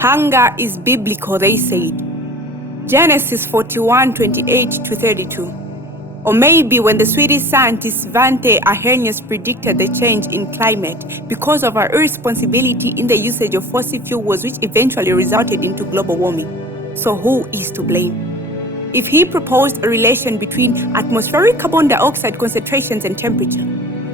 Hunger is biblical, they said. Genesis 41:28-32. Or maybe when the Swedish scientist Svante Arrhenius predicted the change in climate because of our irresponsibility in the usage of fossil fuels, which eventually resulted into global warming. So who is to blame? If he proposed a relation between atmospheric carbon dioxide concentrations and temperature.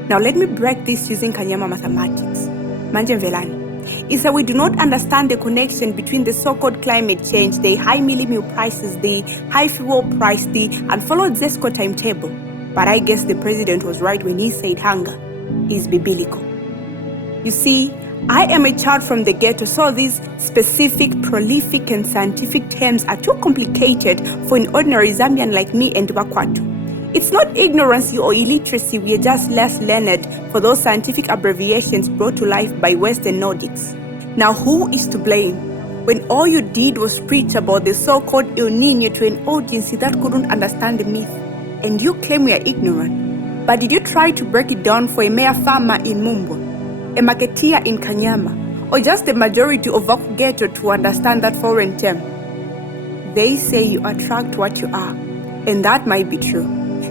Now let me break this using Kanyama mathematics. Manje mvelani. Is that we do not understand the connection between the so-called climate change, the high millimil prices, the high fuel price, the unfollowed ZESCO timetable. But I guess the president was right when he said hunger is bibiliko. You see, I am a child from the ghetto, so these specific, prolific, and scientific terms are too complicated for an ordinary Zambian like me and Wakwatu. It's not ignorance or illiteracy, we are just less learned for those scientific abbreviations brought to life by Western Nordics. Now who is to blame when all you did was preach about the so-called El Nino to an audience that couldn't understand the myth, and you claim we are ignorant? But did you try to break it down for a mere farmer in Mumbo, a marketeer in Kanyama, or just the majority of Ghetto to understand that foreign term? They say you attract what you are, and that might be true.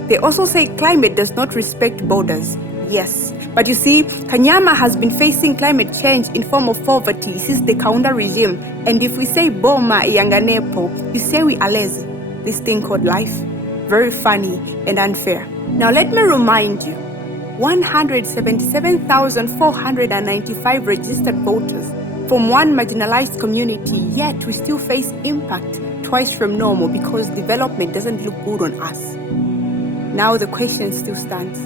They also say climate does not respect borders. Yes, but you see, Kanyama has been facing climate change in form of poverty since the Kaunda regime. And if we say Boma Yanganepo, you say we are lazy. This thing called life, very funny and unfair. Now let me remind you, 177,495 registered voters from one marginalized community, yet we still face impact twice from normal because development doesn't look good on us. Now the question still stands.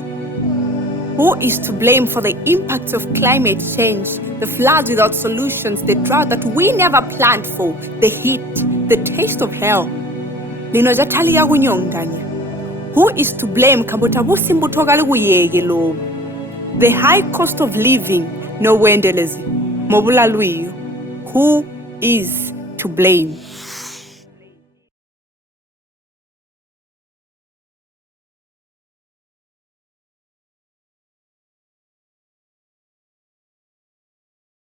Who is to blame for the impacts of climate change, the floods without solutions, the drought that we never planned for, the heat, the taste of hell? Who is to blame? The high cost of living, no wendelezi. Who is to blame?